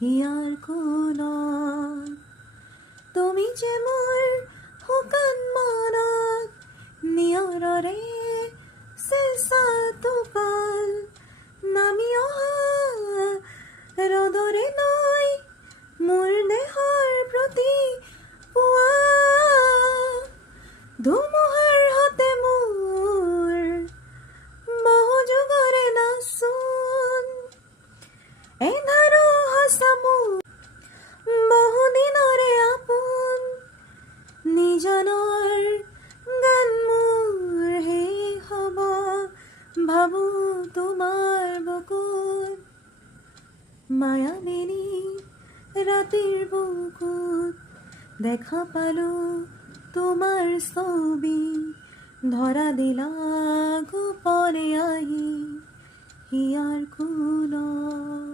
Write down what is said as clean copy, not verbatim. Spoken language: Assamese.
হিয়াৰ কোনত তুমি যে মোৰ শুকান মনত নিয়ৰৰে চেঁচা টোপাল নামি অহা ৰ'দৰে নৈ মোৰ দেহৰ প্ৰতি পুৱা ধুমুহাৰ হতে মোৰ বহু যুগৰে নাচোন এন্ধাৰো সঁচা মোৰ বহু দিনৰে আপোন নিজানৰ গান মোৰ শেষ হ'ব ভাবো তোমাৰ বুকুত মায়াবিনী ৰাতিৰ বুকুত দেখা পালো তোমাৰ ছবি ধৰা দিলা গোপনে আহি হিয়াৰ কোনত